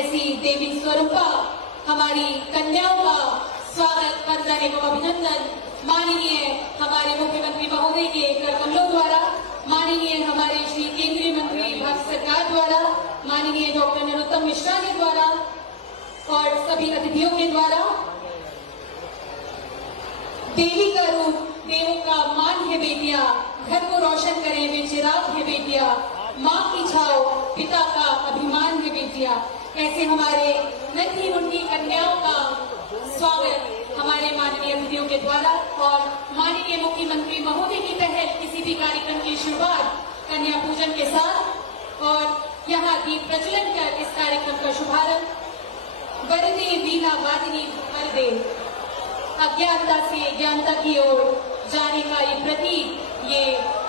ऐसी देवी स्वरूपा हमारी कन्याओं का स्वागत वंदन एवं अभिनंदन माननीय हमारे मुख्यमंत्री महोदय के कर कमलों द्वारा, माननीय हमारे श्री केंद्रीय मंत्री भारत सरकार द्वारा, माननीय डॉक्टर नरोत्तम मिश्रा जी द्वारा और सभी अतिथियों के द्वारा। देवी का रूप, देवों का मान है बेटिया, घर को रोशन करें वे चिराग है बेटिया, माँ की छाओ पिता का अभिमान है बेटिया। ऐसे हमारे नन्ही मुन्नी कन्याओं का स्वागत हमारे माननीय अतिथियों के द्वारा और माननीय मुख्यमंत्री महोदय की पहल किसी भी कार्यक्रम की शुरुआत कन्या पूजन के साथ और यहाँ दीप प्रज्वलन कर इस कार्यक्रम का शुभारंभ। वरदे वीणा वादिनी वरदे, अज्ञानता से ज्ञानता की ओर जाने का ये प्रतीक, ये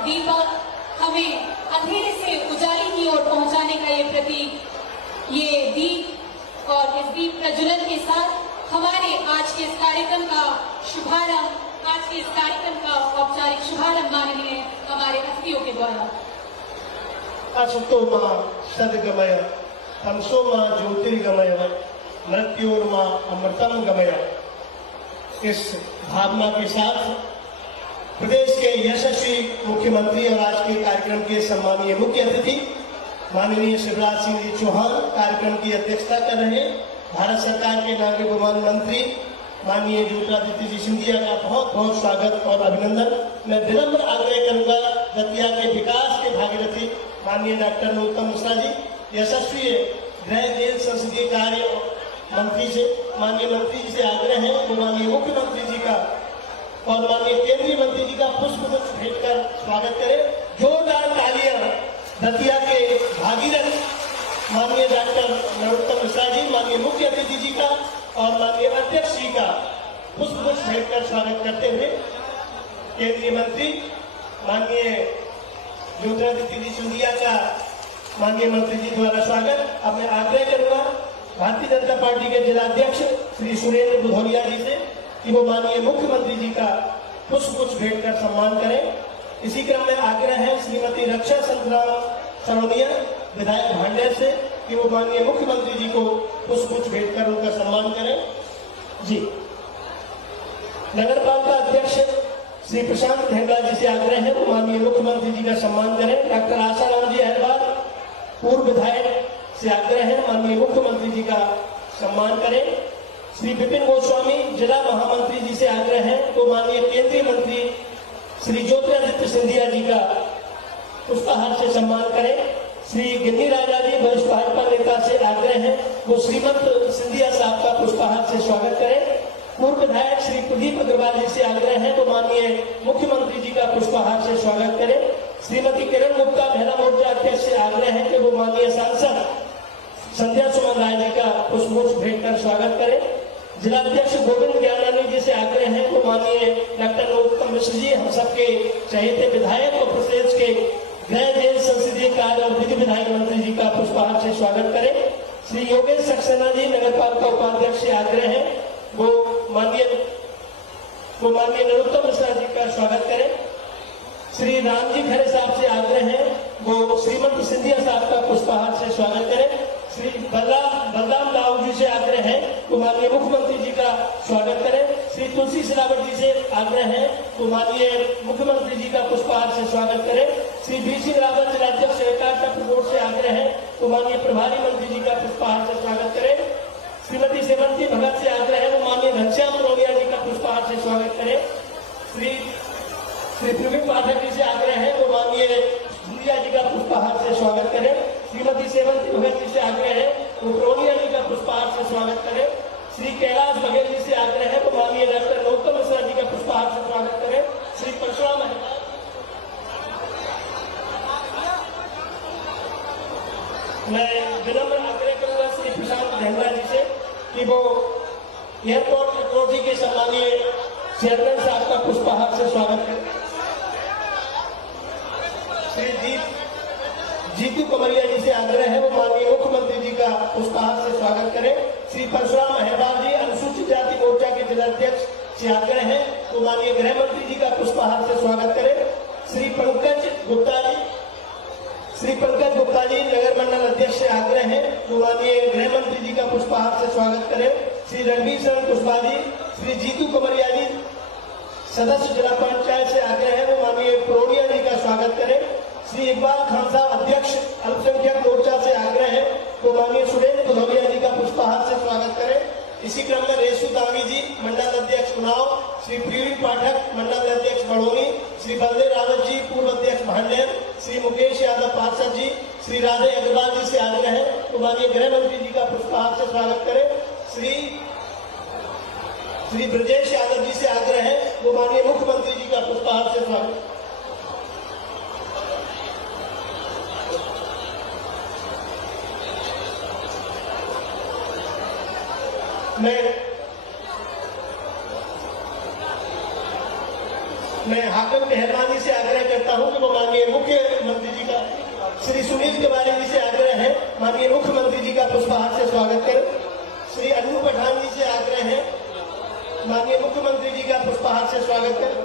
दीपक हमें अंधेरे से उजाले की ओर पहुंचाने का ये प्रतीक, ये दीप और इस दीप प्रज्वलन के साथ हमारे आज के इस कार्यक्रम का शुभारंभ, आज के इस कार्यक्रम का औपचारिक शुभारंभ माननीय हमारे अतिथियों के द्वारा। असतो मां सद्गमय, तमसो मां ज्योतिर्गमय, मृत्योर्मा अमृतम गमय। इस भावना के साथ प्रदेश के यशस्वी मुख्यमंत्री और आज के कार्यक्रम के सम्मानीय मुख्य अतिथि माननीय शिवराज सिंह जी चौहान कार्यक्रम की अध्यक्षता कर रहे हैं। भारत सरकार के नागरिक उड्डयन मंत्री माननीय ज्योतिरादित्य जी सिंधिया का बहुत बहुत स्वागत और अभिनंदन। मैं विनम्र आग्रह करूंगा दतिया के विकास के भागीरथी माननीय डॉक्टर नरोत्तम मिश्रा जी, यशस्वी गृह जेल संसदीय कार्य मंत्री से, माननीय मंत्री जी से आग्रह है वो माननीय मुख्यमंत्री जी का और माननीय केंद्रीय मंत्री जी का पुष्पगुच्छ भेंट कर स्वागत करें। जोरदार तालियां दतिया के भागीरथ माननीय डॉक्टर नरोत्तम मिश्रा जी, माननीय मुख्य अतिथि जी का और माननीय अध्यक्ष जी का पुष्पगुच्छ भेंट कर स्वागत करते हुए केंद्रीय मंत्री माननीय ज्योतिरादित्य जी सिंधिया का माननीय मंत्री जी द्वारा स्वागत। अब मैं आग्रह करूंगा भारतीय जनता पार्टी के जिलाध्यक्ष श्री सुरेंद्र बुधौलिया जी से कि वो माननीय मुख्यमंत्री जी का पुष्पगुच्छ भेंट कर सम्मान करें। इसी क्रम में आग्रह है श्रीमती रक्षा संतराम सरोनिया विधायक भांडेर से कि वो माननीय मुख्यमंत्री जी को पुष्पगुच्छ भेंट कर उनका सम्मान करें। जी, नगर पालिका अध्यक्ष श्री प्रशांत धेंगड़ा जी से आग्रह है वो माननीय मुख्यमंत्री जी का सम्मान करें। डॉक्टर आशाराम जी अहरवाल पूर्व विधायक से आग्रह है माननीय मुख्यमंत्री जी का सम्मान करें। श्री विपिन गोस्वामी जिला महामंत्री जी से आग्रह है तो माननीय केंद्रीय मंत्री श्री ज्योतिरादित्य सिंधिया जी का पुष्पहार से सम्मान करें। श्री गिन्नी राजा जी वरिष्ठ भाजपा नेता से आग्रह है वो श्रीमंत सिंधिया साहब का पुष्पहार से स्वागत करें। पूर्व विधायक श्री प्रदीप अग्रवाल जी से आग्रह है तो माननीय मुख्यमंत्री जी का पुष्पहार से स्वागत करें। श्रीमती किरण गुप्ता महिला मोर्चा अध्यक्ष से आग्रह है कि वो माननीय सांसद संध्या सुमन राय जी का पुष्पगुच्छ भेंट कर स्वागत करें। जिलाध्यक्ष गोविंद ज्ञानानी जी से आग्रह है तो माननीय डॉक्टर नरोत्तम मिश्र जी हम सबके चहेते विधायक और प्रदेश के गृह जेल संसदीय कार्य और विधि विधायक मंत्री जी का पुष्पहार से स्वागत करें। श्री योगेश सक्सेना जी नगर पालिका उपाध्यक्ष से आग्रह है वो माननीय नरोत्तम मिश्रा जी का स्वागत करें। श्री रामजी खरे साहब से आग्रह है वो श्रीमंत सिंधिया साहब का पुष्पहार से स्वागत करें। श्री बलराम राव जी से आग्रह है तो माननीय मुख्यमंत्री जी का स्वागत करें। श्री तुलसी सिलावट जी से आग्रह है तो माननीय मुख्यमंत्री जी का पुष्पहार से स्वागत करें। श्री वीर सिंह रावत जिलाध्यक्ष सहकारिता बोर्ड से आग्रह है तो माननीय प्रभारी मंत्री जी का पुष्पहार से स्वागत करें। श्रीमती सेवंती भगत से आग्रह है वो माननीय घनश्याम रोनिया जी का पुष्पहार से स्वागत करें। श्री प्रवीण पाठक जी से आग्रह है वो माननीय झुंडिया जी का पुष्पहार से स्वागत करें। श्रीमती सेवंती भगत जी से आग्रह है वो प्रोनिया जी का पुष्पहार से स्वागत करें। श्री कैलाश बघेल जी से आग्रह है तो माननीय डॉक्टर नरोत्तम मिश्रा जी का पुष्पहार से स्वागत करें। श्री परशुराम मैं विनम्र आग्रह करूंगा श्री प्रशांत धेंगड़ा जी से कि वो एयरपोर्ट अथॉरिटी के सम्मानीय चेयरमैन साहब का पुष्पहार से स्वागत करें। श्री जीतू कमरिया जी से आग्रह है वो माननीय मुख्यमंत्री जी का पुष्पहार से स्वागत करें। श्री परशुराम अहरवाल जी अनुसूचित जाति मोर्चा के जिलाध्यक्ष से आग्रह है तो माननीय गृह मंत्री जी का पुष्पहार से स्वागत करें। श्री पंकज गुप्ता जी श्री पंकज गुप्ता जी नगर मंडल अध्यक्ष से आग्रह है तो माननीय गृह मंत्री जी का पुष्पहार से स्वागत करें। श्री रणबीर सिंह कुशवाहा जी, श्री जीतू कमरिया जी सदस्य जिला पंचायत से आग्रह है वो माननीय प्रोनिया जी का स्वागत करें। श्री इकबाल खान साहब अध्यक्ष अल्पसंख्यक मोर्चा से आग्रह है तो माननीय सुरेंद्र भदौरिया जी का पुष्पहार से स्वागत करें। इसी क्रम में रेशु दावी जी मंडल अध्यक्ष उन्नाव, श्री प्रवीण पाठक मंडल अध्यक्ष बड़ोनी, श्री बलदेव रावत जी पूर्व अध्यक्ष भांडेर, श्री मुकेश यादव पार्षद जी, श्री राधे अग्रवाल जी से आग्रह है तो माननीय गृह मंत्री जी का पुष्पहार से स्वागत करें। श्री ब्रजेश यादव जी से आग्रह है वो माननीय मुख्यमंत्री जी का पुष्पहार से स्वागत। मैं हाकिम पहलवानी से आग्रह करता हूं कि वो माननीय मुख्यमंत्री जी का, श्री सुनील तिवारी जी से आग्रह है माननीय मुख्यमंत्री जी का पुष्पहार से स्वागत करें। श्री अनु पठान जी से आग्रह है माननीय मुख्यमंत्री जी का पुष्पहार से स्वागत करें।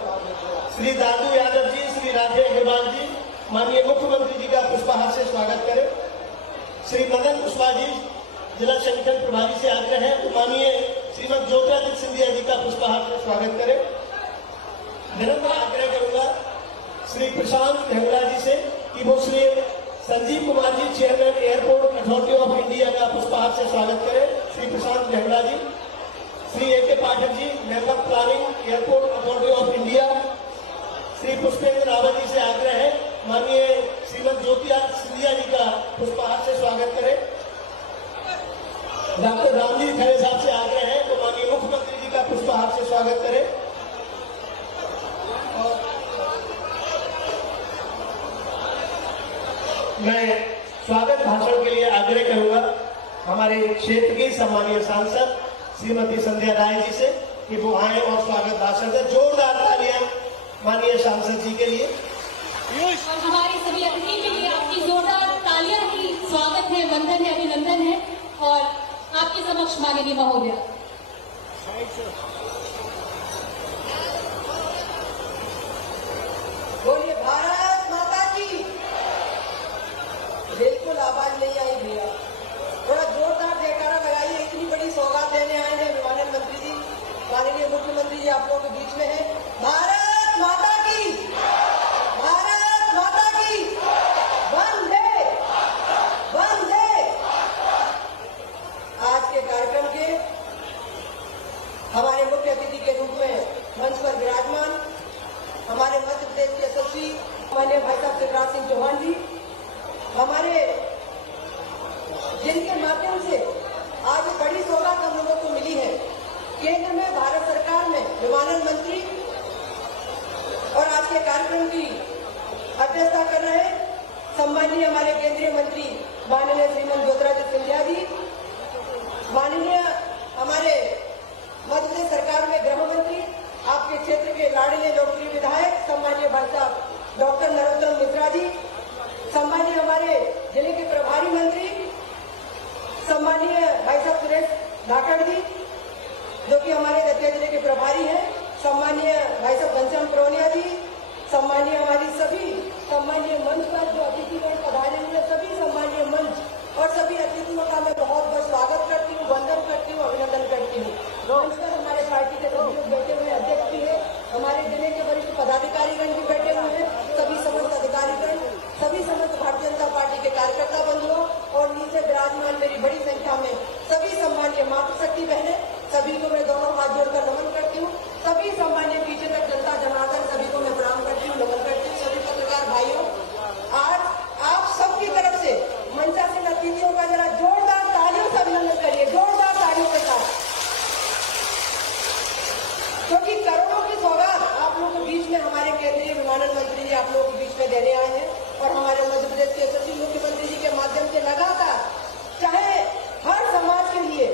श्री दादू यादव जी, श्री राधे अग्रवाल जी माननीय मुख्यमंत्री जी का पुष्पहार से स्वागत करें। श्री मदन कुशवाहा जी जिला संगठन प्रभारी से आग्रह है तो माननीय श्रीमद ज्योतिरादित्य सिंधिया जी का पुष्पहार से स्वागत करें। विनम्र आग्रह करूंगा श्री प्रशांत ढेंगड़ा जी से कि वो Shri Sanjeev Kumar ji chairman Airport Authority of India का पुष्पहार से स्वागत करें। Shri Prashant Dhengra ji, Shri A K. Pathak ji member planning Airport Authority of India, Shri Pushpendra Rawat ji से आग्रह है माननीय श्रीमद ज्योतिरादित्य सिंधिया जी का पुष्पहार से स्वागत करें। डॉक्टर रामजी खरे साहब से आग्रह है तो माननीय मुख्यमंत्री जी का पुष्पहार से स्वागत करें। मैं स्वागत भाषण के लिए आग्रह करूंगा हमारे क्षेत्र की सम्मानीय सांसद श्रीमती संध्या राय जी से कि वो आए और स्वागत भाषण दें। जोरदार तालियां माननीय सांसद जी के लिए। और हमारे सभी अतिथि के लिए आपकी जोरदार तालियां ही स्वागत है, वंदन है, अभिनंदन है। और आपके समक्ष माननीय महोदय बोलिए भारत माता की। बिल्कुल आवाज नहीं आई भैया, थोड़ा जोरदार जयकारा लगाइए। इतनी बड़ी सौगात देने आए हैं विमानन मंत्री जी, माननीय मुख्यमंत्री जी आप लोगों के बीच में है। भारत माता की, भारत माता की, वंदे वंदे। आज के कार्यक्रम के हमारे मुख्य अतिथि के रूप में मंच पर विराजमान हमारे मध्य प्रदेश के एसएसपी माननीय भाई साहब शिवराज सिंह चौहान जी, हमारे जिनके माध्यम से आज बड़ी सौगात हम लोगों को मिली है। केंद्र में भारत सरकार में विमानन मंत्री और आज के कार्यक्रम की अध्यक्षता कर रहे सम्माननीय हमारे केंद्रीय मंत्री माननीय श्रीमती ज्योतिरादित्य सिंधिया जी, माननीय हमारे मध्य प्रदेश सरकार में गृह मंत्री, आपके क्षेत्र के लाडले लोकप्रिय विधायक सम्माननीय भाई साहब डॉक्टर नरोत्तम मिश्रा जी, सम्माननीय हमारे जिले के प्रभारी मंत्री सम्माननीय भाई साहब सुरेश धाकड़ जी जो कि हमारे दतिया जिले के प्रभारी हैं, सम्माननीय भाई साहब घनश्याम प्रोनिया जी, सम्माननीय हमारी सभी सम्माननीय मंच पर जो अतिथिगण पधारे हुए सभी सम्माननीय मंच और सभी अतिथियों का मैं बहुत बहुत स्वागत करती हूँ, वंदन करती हूँ, अभिनंदन करती हूँ। मंच पर हमारे पार्टी के सभी लोग बैठे हुए, अध्यक्ष भी है, हमारे जिले के वरिष्ठ पदाधिकारीगण भी बैठे हुए हैं, सभी समस्त अधिकारीगण, सभी समस्त भारतीय जनता पार्टी के कार्यकर्ता बंधुओं और नीचे विराजमान मेरी बड़ी संख्या में सभी सम्माननीय मातृशक्ति बहनें, सभी को मैं दोनों हाथ जोड़कर नमन करती हूँ। सभी सम्माननीय पीछे तक जनता जनार्दन सभी को मैं प्रणाम करती हूँ, नमन करती हूँ। सभी पत्रकार भाइयों, आज आप सबकी तरफ से मंचासीन अतिथियों का जरा जोरदार तालियों से अभिनंदन करिए, जोरदार तालियों के साथ, क्योंकि करोड़ों की सौगात आप लोगों के बीच में हमारे केंद्रीय विमानन मंत्री जी आप लोगों के बीच में देने आए हैं और हमारे मध्य प्रदेश के यशस्वी मुख्यमंत्री जी के माध्यम से लगातार चाहे हर समाज के लिए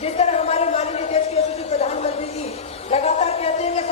जिस तरह हमारे माननीय देश के यशस्वी प्रधानमंत्री जी लगातार कहते हैं कि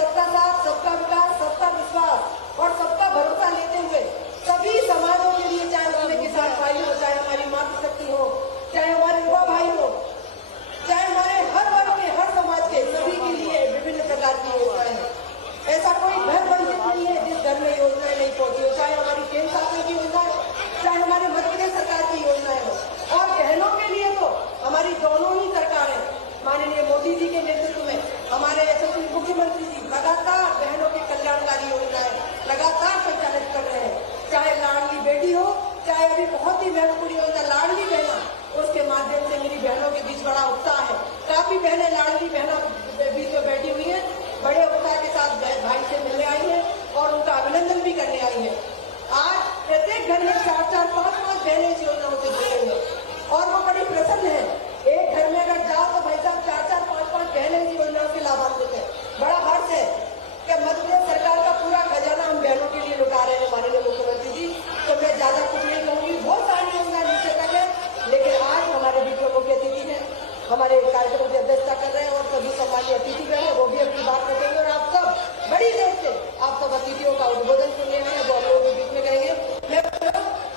हमारे अतिथिगण है वो भी अपनी बात रखेंगे और आप सब बड़ी देर से आप सब अतिथियों का उद्बोधन सुनने हैं वो आप लोगों के बीच में करेंगे। मैं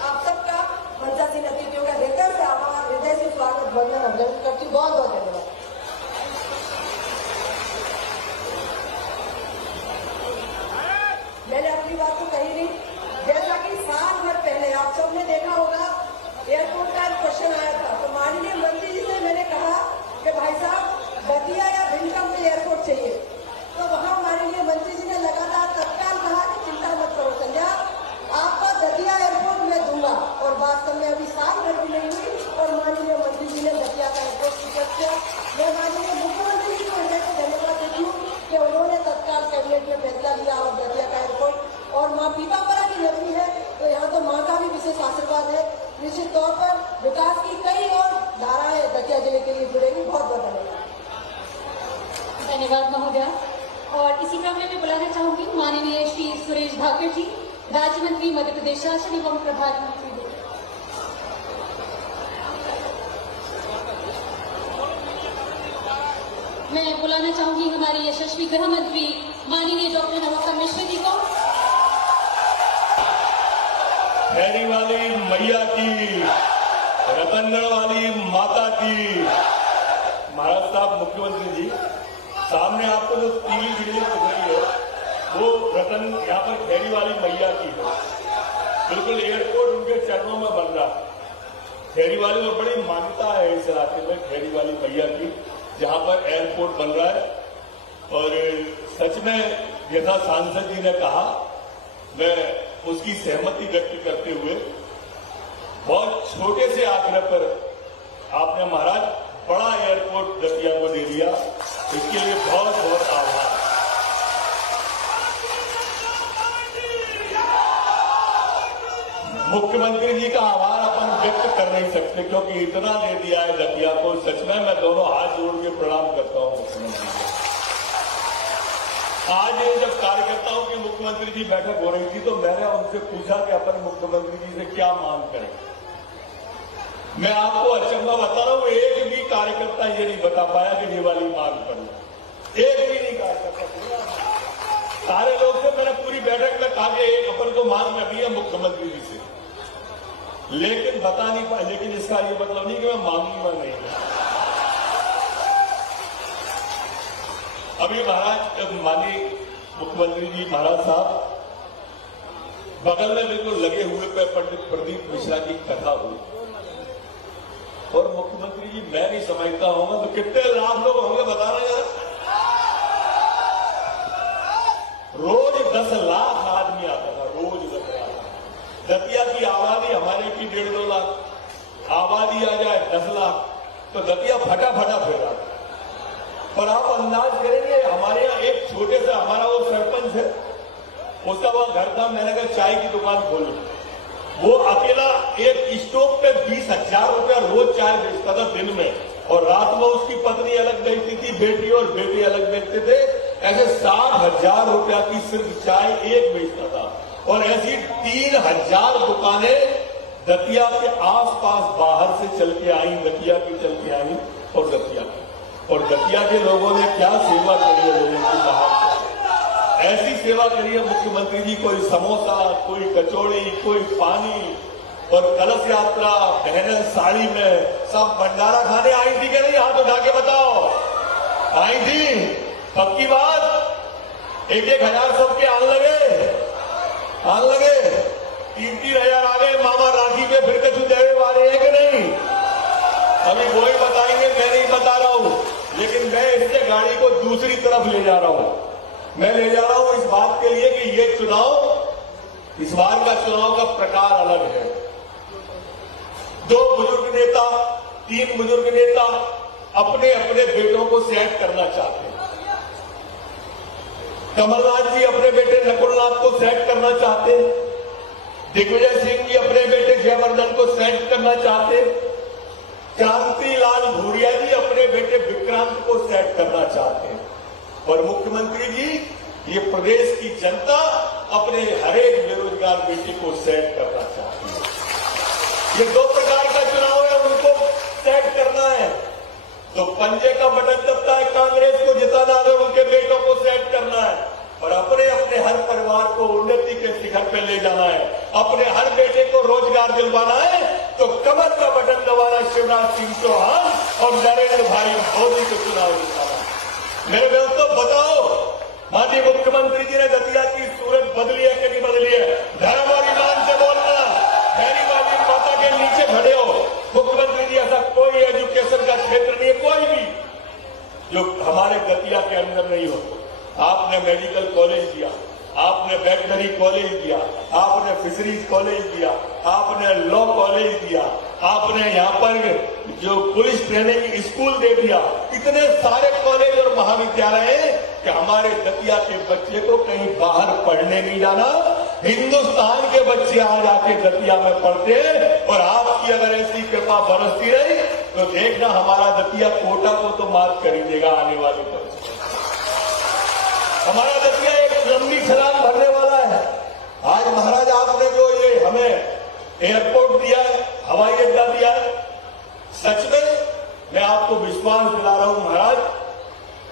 आप सबका मंचासीन अतिथियों का हृदय से आभार, हृदय से स्वागत, वंदन, अभिनंदन करती हूँ। बहुत बहुत धन्यवाद। मैंने अपनी बात तो कही नहीं, जैसा कि साल भर पहले आप सबने देखा होगा एयरपोर्ट का क्वेश्चन आया था, तो माननीय मंत्री जी से मैंने कहा कि भाई साहब दतिया या भिंडम में एयरपोर्ट चाहिए, तो वहां माननीय मंत्री जी ने लगातार तत्काल कहा कि चिंता मत करो संजय, आपको दतिया एयरपोर्ट में दूंगा। और वास्तव में अभी साल भर भी नहीं हुई और माननीय मंत्री जी ने दतिया का एयरपोर्ट टिकट किया। मैं माननीय मुख्यमंत्री जी को हृदय से धन्यवाद देती हूँ कि उन्होंने तत्काल कैबिनेट में फैसला लिया और दतिया का एयरपोर्ट, और माँ पीपापरा की नगरी है तो यहाँ तो माँ का भी विशेष आशीर्वाद है। निश्चित तौर पर विकास की कई और धाराएं दतिया जिले के लिए जुड़ेगी। बहुत बहुत धन्यवाद। धन्यवाद महोदय। और इसी क्रम में मैं बुलाना चाहूंगी माननीय श्री सुरेश भाकर जी, राज्य मंत्री मध्य प्रदेश शासन एवं प्रभारी मंत्री। मैं बुलाना चाहूंगी हमारे यशस्वी गृह मंत्री माननीय डॉक्टर नरोत्तम मिश्र जी को। खैरी वाली मैया की, रतनगढ़ वाली माता की। महाराज साहब मुख्यमंत्री जी, सामने आपको जो पीली बिल्डिंग दिख रही है वो रतन यहाँ पर खैरी वाली मैया की है। बिल्कुल एयरपोर्ट उनके चरणों में बन रहा है। खैरी वाली में बड़ी मान्यता है इस इलाके में, खैरी वाली मैया की, जहां पर एयरपोर्ट बन रहा है। और सच में यथा सांसद जी ने कहा, मैं उसकी सहमति व्यक्त करते हुए बहुत छोटे से आग्रह पर आपने महाराज बड़ा एयरपोर्ट दतिया को दे दिया, इसके लिए बहुत बहुत आभार। मुख्यमंत्री जी का आभार अपन व्यक्त कर नहीं सकते क्योंकि इतना दे दिया है दतिया को। सच में मैं दोनों हाथ जोड़ के प्रणाम करता हूं मुख्यमंत्री जी। आज जब कार्यकर्ताओं की मुख्यमंत्री जी बैठक हो रही थी तो मैंने उनसे पूछा कि अपन मुख्यमंत्री जी से क्या मांग करें। मैं आपको अचंभा बता रहा हूं, एक भी कार्यकर्ता ये नहीं बता पाया कि ये वाली मांग करूं। एक भी नहीं कार्यकर्ता। सारे लोग से मैंने पूरी बैठक में कहा कि एक अपन को मांग लगी है मुख्यमंत्री जी से, लेकिन बता नहीं पाया। लेकिन इसका ये मतलब नहीं कि मैं मांगूंगा नहीं। अभी महाराज माननीय मुख्यमंत्री जी महाराज साहब बगल में बिल्कुल लगे हुए पे पंडित प्रदीप मिश्रा की कथा हुई और मुख्यमंत्री जी मैं नहीं समझता होगा तो कितने लाख लोग होंगे बताना यार। रोज 10 लाख आदमी आता था, रोज 10 लाख। दतिया की आबादी हमारे की 1.5-2 लाख, आबादी आ जाए 10 लाख तो दतिया फटाफटा फेरा। और आप अंदाज करेंगे हमारे यहाँ एक छोटे से हमारा वो सरपंच है, उसका वहां घर था, मैंने कहा चाय की दुकान खोलो। वो अकेला एक स्टोव पे 20,000 रुपया रोज चाय बेचता था दिन में, और रात में उसकी पत्नी अलग बेचती थी, बेटी और बेटे अलग बेचते थे। ऐसे 60,000 रुपया की सिर्फ चाय एक बेचता था। और ऐसी 3,000 दुकानें दतिया के आसपास बाहर से चल के आई, दतिया की चल के आई और दतिया के लोगों ने क्या सेवा करी है लोगों की बाहर से। ऐसी सेवा करी है मुख्यमंत्री जी, कोई समोसा, कोई कचौड़ी, कोई पानी। और कलश यात्रा, बहनें साड़ी में सब भंडारा खाने आई थी कि नहीं? हाथ उठा के बताओ, आई थी? पक्की बात? 1-1 हजार सबके आन लगे 3-3 हजार आ गए मामा राखी पे फिर कछु देवे वाले हैं कि नहीं? अभी वही बताएंगे, मैं नहीं बता रहा हूं। लेकिन मैं इससे गाड़ी को दूसरी तरफ ले जा रहा हूं। मैं ले जा रहा हूं इस बात के लिए कि ये चुनाव, इस बार का चुनाव का प्रकार अलग है। 2 बुजुर्ग नेता, 3 बुजुर्ग नेता अपने अपने बेटों को सेट करना चाहते हैं। कमलनाथ जी अपने बेटे नकुलनाथ को सेट करना चाहते हैं। दिग्विजय सिंह जी अपने बेटे जयवर्धन को सेट करना चाहते हैं। क्रांतिलाल भूरिया जी अपने बेटे विक्रांत को सेट करना चाहते हैं। और मुख्यमंत्री जी, ये प्रदेश की जनता अपने हरेक बेरोजगार बेटे को सेट करना चाहती है। ये 2 प्रकार का चुनाव है, उनको सेट करना है। तो पंजे का बटन दबता है कांग्रेस को जिता अपने हर परिवार को उन्नति के शिखर पे ले जाना है, अपने हर बेटे को रोजगार दिलवाना है, तो कमर का बटन दबाना शिवराज सिंह चौहान और नरेंद्र भाई मोदी को चुनाव जिताना। मेरे दोस्तों बताओ, माननीय मुख्यमंत्री जी ने दतिया की सूरत बदली है कि नहीं बदली है? धर्म और ईमान से बोलना, मेरी बाबी माता के नीचे खड़े हो। मुख्यमंत्री जी, ऐसा कोई एजुकेशन का क्षेत्र नहीं है, कोई भी जो हमारे दतिया के अंदर नहीं हो। आपने मेडिकल कॉलेज दिया, आपने वेटनरी कॉलेज दिया, आपने फिशरीज कॉलेज दिया, आपने लॉ कॉलेज दिया, आपने यहाँ पर जो पुलिस ट्रेनिंग स्कूल दे दिया। इतने सारे कॉलेज और महाविद्यालय हैं कि हमारे दतिया के बच्चे को कहीं बाहर पढ़ने नहीं जाना, हिंदुस्तान के बच्चे आज आके दतिया में पढ़ते हैं। और आपकी अगर ऐसी कृपा बरसती रही तो देखना हमारा दतिया कोटा को तो मात कर ही देगा आने वाले पर। हमारा दतिया एक लंबी छलांग भरने वाला है। आज महाराज आपने जो ये हमें एयरपोर्ट दिया है, हवाई अड्डा दिया है, सच में मैं आपको विश्वास दिला रहा हूं महाराज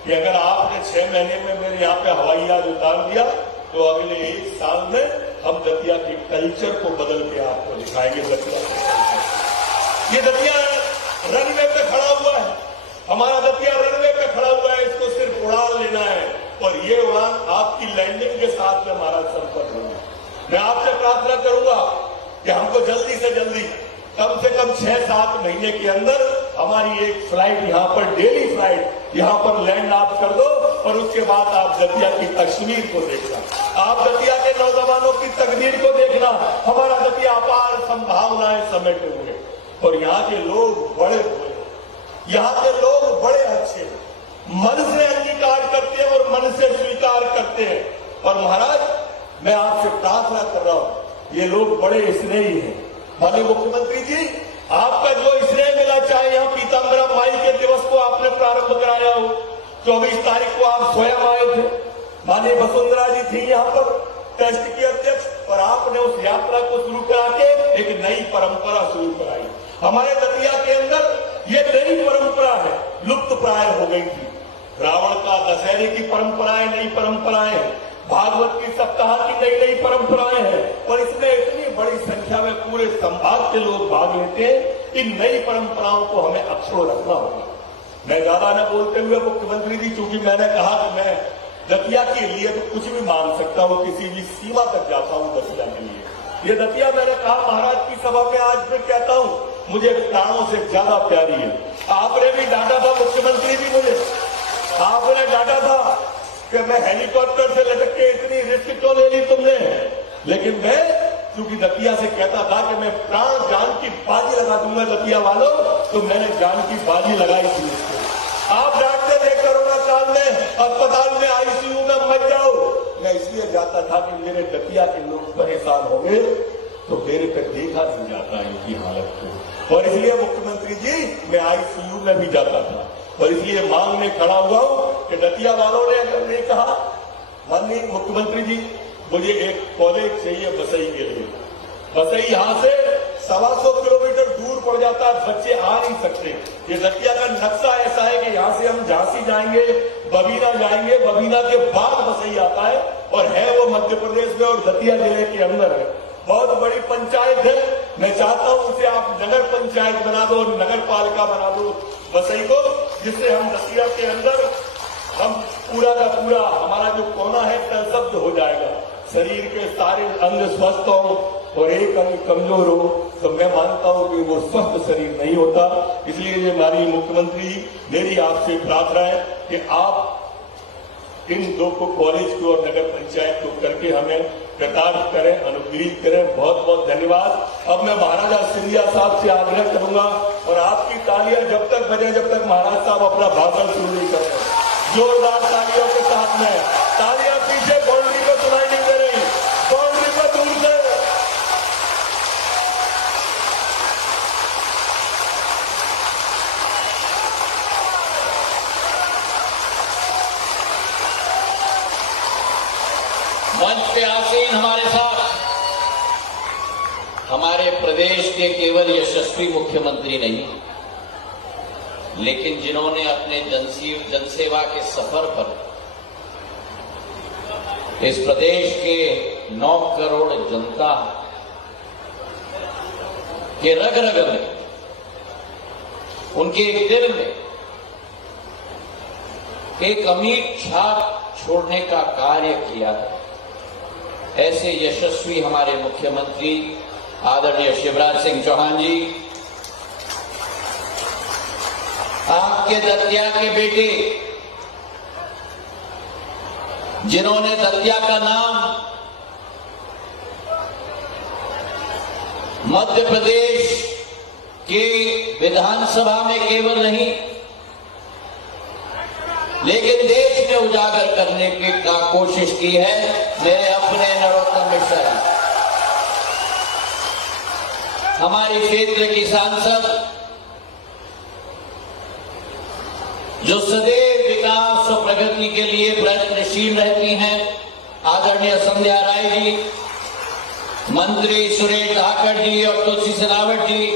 कि अगर आपने 6 महीने में मेरे यहाँ पे हवाई जहाज उतार दिया तो अगले 1 साल में हम दतिया के कल्चर को बदल के आपको दिखाएंगे। दतिया ये दतिया रनवे पे खड़ा हुआ है, हमारा दतिया रनवे पे खड़ा हुआ है, इसको सिर्फ उड़ान लेना है और ये उड़ान आपकी लैंडिंग के साथ में हमारा संपर्क होगा। मैं आपसे प्रार्थना करूंगा कि हमको जल्दी से जल्दी कम से कम 6-7 महीने के अंदर हमारी एक फ्लाइट यहाँ पर, डेली फ्लाइट यहाँ पर लैंड आप कर दो और उसके बाद आप दतिया की तस्वीर को देखना, आप दतिया के नौजवानों की तकदीर को देखना। हमारा दतिया अपार संभावनाएं समेटे हुए और यहाँ के लोग बड़े हुए, यहाँ के लोग बड़े अच्छे, मन से अंगीकार करते हैं और मन से स्वीकार करते हैं। और महाराज मैं आपसे प्रार्थना कर रहा हूं, ये लोग बड़े स्नेही हैं। माननीय मुख्यमंत्री जी, आपका जो स्नेह मिला, चाहे यहाँ पीताम्बरा माई के दिवस को आपने प्रारंभ कराया हो, 24 तारीख को आप स्वयं आए थे, माननीय वसुंधरा जी थी यहाँ पर ट्रस्ट की अध्यक्ष, और आपने उस यात्रा को शुरू करा के एक नई परंपरा शुरू कराई। हमारे दतिया के अंदर ये नई परंपरा है, लुप्त प्राय हो गई थी। रावण का दशहरे की परंपराएं, नई परंपराएं हैं, भागवत की सप्ताह की नई नई परंपराएं हैं, और इसमें इतनी बड़ी संख्या में पूरे संभाग के लोग भाग लेते हैं। इन नई परंपराओं को हमें अक्षुण्ण रखना होगा। मैं ज्यादा न बोलते हुए मुख्यमंत्री जी, चूंकि मैंने कहा कि मैं दतिया के लिए तो कुछ भी मांग सकता हूं, किसी भी सीमा तक जाता हूं दतिया के लिए। ये दतिया मैंने कहा महाराज की सभा में, आज फिर कहता हूं, मुझे प्राणों से ज्यादा प्यारी है। आपने भी डांटा था, मुख्यमंत्री जी मुझे आपने डांटा था कि मैं हेलीकॉप्टर से लटक के इतनी रिस्क क्यों ले ली तुमने, लेकिन मैं क्योंकि दतिया से कहता था कि मैं प्राण जान की बाजी लगा दूंगा दतिया वालों, तो मैंने जान की बाजी लगाई थी। आप डांटते थे कोरोना काल में अस्पताल में आईसीयू में मर जाओ, मैं इसलिए जाता था कि मेरे दतिया के लोग परेशान हो गए, तो मेरे पे देखा नहीं जाता इनकी हालत को, और इसलिए मुख्यमंत्री जी मैं आईसीयू में भी जाता था। और इसलिए मांग में खड़ा हुआ हूं कि दतिया वालों ने अगर नहीं कहा, माननीय मुख्यमंत्री जी मुझे एक कॉलेज चाहिए बसई के लिए, बसई यहां से 125 किलोमीटर दूर पड़ जाता है, बच्चे आ नहीं सकते। ये दतिया का नक्शा ऐसा है कि यहां से हम झांसी जाएंगे, बबीना जाएंगे, बबीना के बाद बसई आता है, और है वो मध्य प्रदेश में और दतिया जिले के अंदर है। बहुत बड़ी पंचायत है, मैं चाहता हूं उसे आप नगर पंचायत बना दो, नगर पालिका बना दो बसई को, जिससे हम दतिया के अंदर हम पूरा का पूरा हमारा जो कोना है तरसब्द हो जाएगा, शरीर के सारे अंग स्वस्थ हो और एक अंग कमजोर हो, तो मैं मानता हूं कि वो स्वस्थ शरीर नहीं होता। इसलिए ये हमारी मुख्यमंत्री मेरी आपसे प्रार्थना है कि आप इन 2 को कॉलेज को और नगर पंचायत को करके हमें कृतार्थ करें, अनुग्रहित करें। बहुत बहुत धन्यवाद। अब मैं महाराजा सिंधिया साहब से आग्रह करूंगा, और आपकी तालियां जब तक बजे जब तक महाराज साहब अपना भाषण शुरू नहीं करें, जोरदार तालियों के साथ में। तालियां पीछे बाउंड्री को सुनाई नहीं दे रही, बाउंड्री पर दूर से। मंच पे आसीन हमारे साथ हमारे प्रदेश के केवल यशस्वी मुख्यमंत्री नहीं, लेकिन जिन्होंने अपने जनसेवा के सफर पर इस प्रदेश के 9 करोड़ जनता के रग रग में, उनके एक दिल में एक अमिट छाप छोड़ने का कार्य किया है। ऐसे यशस्वी हमारे मुख्यमंत्री आदरणीय शिवराज सिंह चौहान जी, आपके दतिया के बेटे, जिन्होंने दतिया का नाम मध्य प्रदेश के विधानसभा में केवल नहीं लेकिन देश में उजागर करने की कोशिश की है, मेरे अपने नरोत्तम मिश्रा जी, हमारे क्षेत्र की सांसद जो सदैव विकास और प्रगति के लिए प्रयत्नशील रहती हैं, आदरणीय संध्या राय जी, मंत्री सुरेश धाकड़ जी और तुलसी सिलावट जी,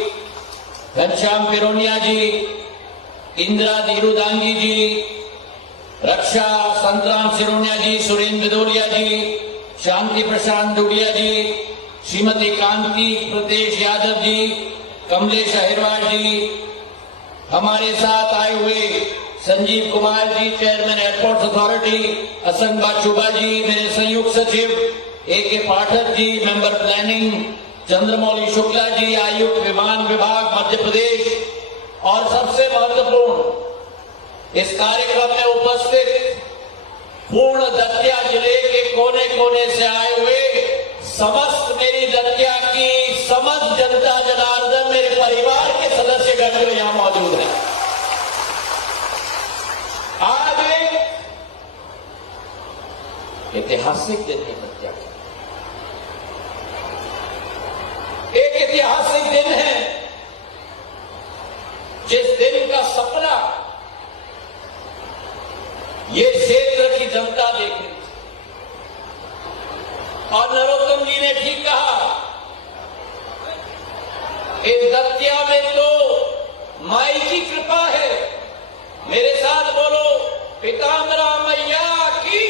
घनश्याम पिरोनिया जी, इंदिरा धीरुदांगी जी, रक्षा संतराम सिरोनिया जी, सुरेंद्र भदौरिया जी, शांति प्रशांत डूडिया जी, श्रीमती कांति प्रदेश यादव जी, कमलेश अहिरवार जी, हमारे साथ आए हुए Sanjeev Kumar ji, chairman Airport authority, असंग बाचुबा जी, मेरे संयुक्त सचिव A.K. पाठक जी, मेंबर प्लानिंग चंद्रमौली शुक्ला जी, आयुक्त विमान विभाग मध्य प्रदेश, और सबसे महत्वपूर्ण इस कार्यक्रम में उपस्थित पूर्ण दतिया जिले के कोने कोने से आए हुए समस्त मेरी दतिया की समस्त जनता जनार्दन, मेरे परिवार के सदस्यगण जो यहां मौजूद हैं। आज एक ऐतिहासिक दिन है दतिया का, एक ऐतिहासिक दिन है जिस दिन का सपना ये क्षेत्र की जनता देख रही थी। और नरोत्तम जी ने ठीक कहा, इस दतिया में तो माई की कृपा है। मेरे साथ बोलो, पीताम्बरा मैया की,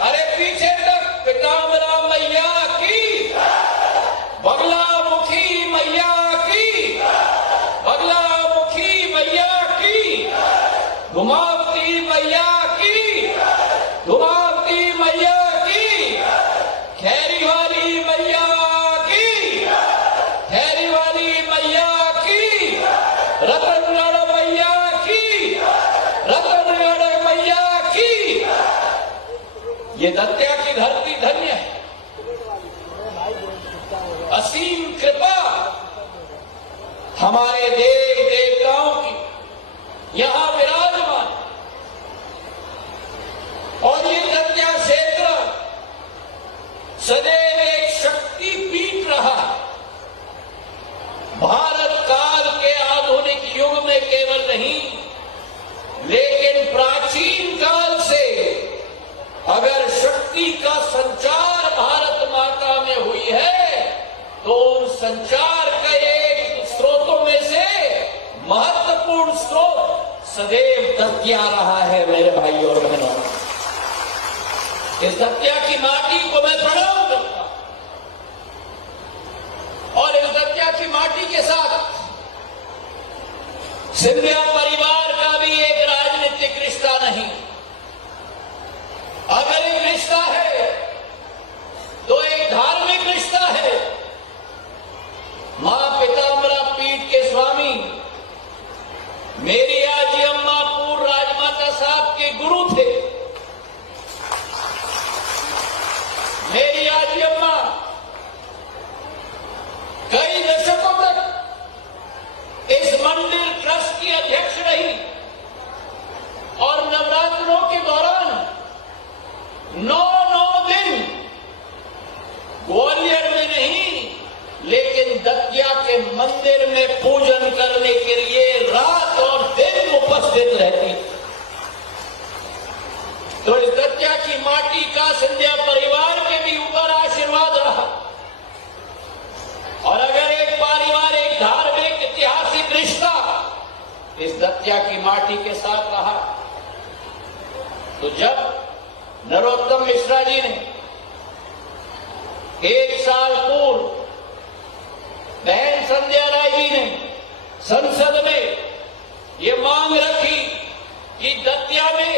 अरे पीछे तक, पीताम्बरा मैया की, बगलामुखी मैया की, बगलामुखी मैया की, घुमावती मैया की, घुमावती मैया की, खैरी वाली मैया की, खैरी वाली मैया की, रतनगढ़ मैया की, रतनगढ़ मैया की। ये दतिया की धरती धन्य है, असीम कृपा हमारे देव देवताओं की यहां विराजमान। और ये दतिया क्षेत्र सदैव एक शक्ति पीठ रहा। भारत काल के आधुनिक युग में केवल नहीं, लेकिन प्राचीन काल से अगर शक्ति का संचार भारत माता में हुई है, तो उन संचार का एक स्रोतों में से महत्वपूर्ण स्रोत सदैव दतिया रहा है। मेरे भाइयों और बहनों, इस दतिया की माटी को मैं प्रणाम करता हूं, और इस दतिया की माटी के साथ सिंधिया परिवार का भी एक राजनीतिक रिश्ता नहीं, अगर एक रिश्ता है तो एक धार्मिक रिश्ता है। मां पीताम्बरा पीठ के स्वामी मेरी आजी अम्मा पूर्व राजमाता साहब के गुरु थे। मेरी आजी अम्मा कई दशकों तक इस मंदिर ट्रस्ट की अध्यक्ष रही, और नवरात्रों के दौरान 9 दिन ग्वालियर में नहीं, लेकिन दतिया के मंदिर में पूजन करने के लिए रात और दिन उपस्थित रहती। तो इस दतिया की माटी का सिंधिया परिवार के भी ऊपर आशीर्वाद रहा। और अगर एक पारिवारिक धार्मिक ऐतिहासिक रिश्ता इस दतिया की माटी के साथ रहा, तो जब नरोत्तम मिश्रा जी ने 1 साल पूर्व बहन संध्या राय जी ने संसद में ये मांग रखी कि दतिया में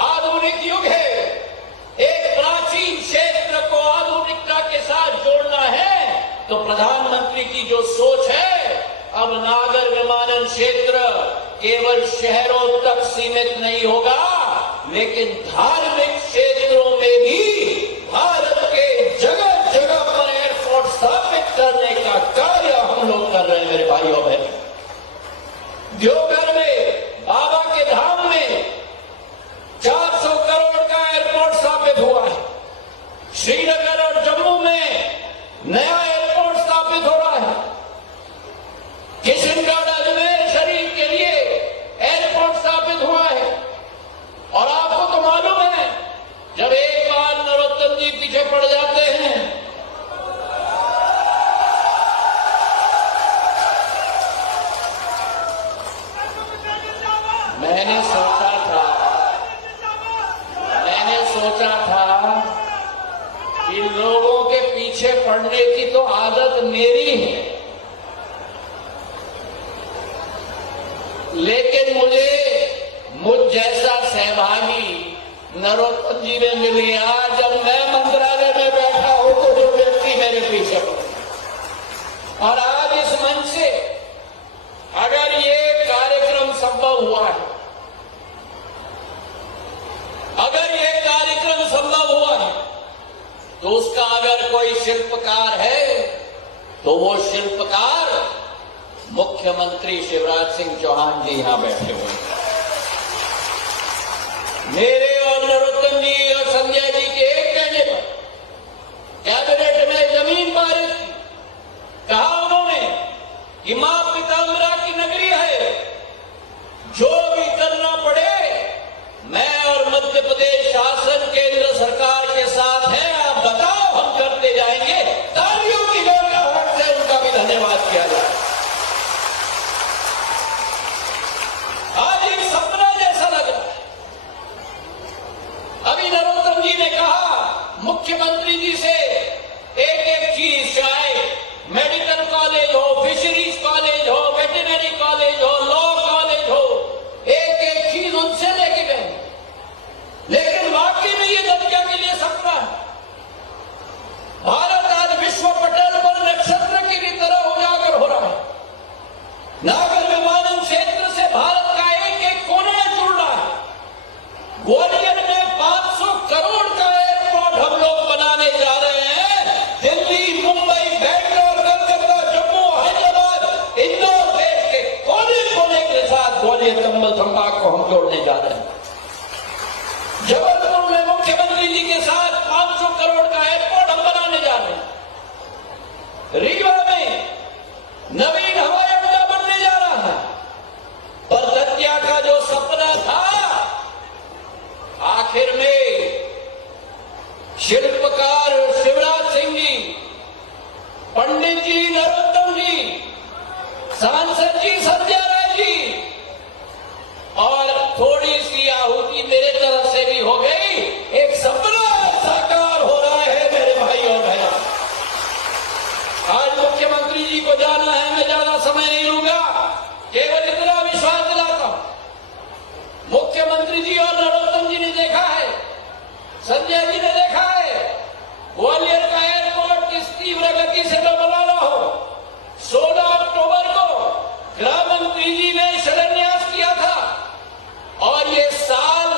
आधुनिक युग है, एक प्राचीन क्षेत्र को आधुनिकता के साथ जोड़ना है। तो प्रधानमंत्री की जो सोच है, अब नागर विमानन क्षेत्र केवल शहरों तक सीमित नहीं होगा, लेकिन धार्मिक क्षेत्रों में भी भारत के जगह जगह पर एयरपोर्ट स्थापित करने का कार्य हम लोग कर रहे हैं। मेरे भाइयों बहनों, देवघर में बाबा के धाम में 400 करोड़ का एयरपोर्ट स्थापित हुआ है। श्रीनगर और जम्मू में नया एयरपोर्ट स्थापित हो रहा है। किशनगढ़ अजमेर शरीफ के लिए एयरपोर्ट स्थापित हुआ है। और आपको तो मालूम है, जब एक बार नरोत्तम जी पीछे पड़ जाते हैं, मैंने सोचा था कि लोगों के पीछे पड़ने की तो आदत मेरी है, लेकिन मुझ जैसा सहभागी नरोत्तम जी में मिल गया। जब मैं मंत्रालय में बैठा हूं तो जो व्यक्ति मेरे पीछे पड़े। और आज इस मंच से अगर ये कार्यक्रम संभव हुआ है, अगर ये कार्यक्रम संभव हुआ है, तो उसका अगर कोई शिल्पकार है तो वो शिल्पकार मुख्यमंत्री शिवराज सिंह चौहान जी यहां बैठे हुए हैं। मेरे और नरोत्तम जी और संध्या जी के एक कहने पर कैबिनेट में जमीन पारित की। कहा उन्होंने कि मां पीताम्बरा की नगरी है, जो भी करना पड़े मैं और मध्य प्रदेश शासन केंद्र सरकार के साथ है, आप बताओ हम करते जाएंगे। तालियों की गड़गड़ाहट से उनका भी धन्यवाद किया जाए। आज एक सपना जैसा लग रहा है। अभी नरोत्तम जी ने कहा मुख्यमंत्री जी से एक एक चीज, चाहे मेडिकल कॉलेज हो, फिशरीज कॉलेज हो, वेटरनरी कॉलेज हो, लॉ कॉलेज हो, एक एक चीज उनसे लेके गए। लेकिन वाकई में ये दतिया के लिए सपना है। भारत आज विश्व पटल पर नक्षत्र की भी तरह उजागर हो रहा है। नागर विमानन क्षेत्र से भारत का एक एक कोना जुड़ रहा है। ग्वालियर में 500 करोड़ का एयरपोर्ट हम लोग बनाने जा रहे हैं। दिल्ली, मुंबई, बैंगलोर, कलकत्ता, जम्मू, हैदराबाद, इंदौर, देश के कोने कोने के साथ ग्वालियर चंबल संभाग को हम जोड़ने जा रहे हैं। जबलपुर में मुख्यमंत्री जी के साथ 500 करोड़ का एयरपोर्ट हम बनाने जा रहे हैं। रीवा में नवीन हवाई अड्डा बनने जा रहा है। पर दतिया का जो सपना था, आखिर में शिल्पकार शिवराज सिंह जी, पंडित जी नरोत्तम जी, सांसद जी संध्या राय जी और थोड़ी सी आहुति मेरे तरफ से भी हो गई। एक सपना साकार हो रहा है मेरे भाई और बहन। आज मुख्यमंत्री जी को जाना है, मैं ज्यादा समय नहीं लूंगा, केवल इतना विश्वास दिलाता हूं। मुख्यमंत्री जी और नरोत्तम जी ने देखा है, संजय जी ने देखा है, ग्वालियर का एयरपोर्ट किस तीव्र गति से न बनाना हो। 16 अक्टूबर को गृह मंत्री जी ने शिलान्यास किया था और ये साल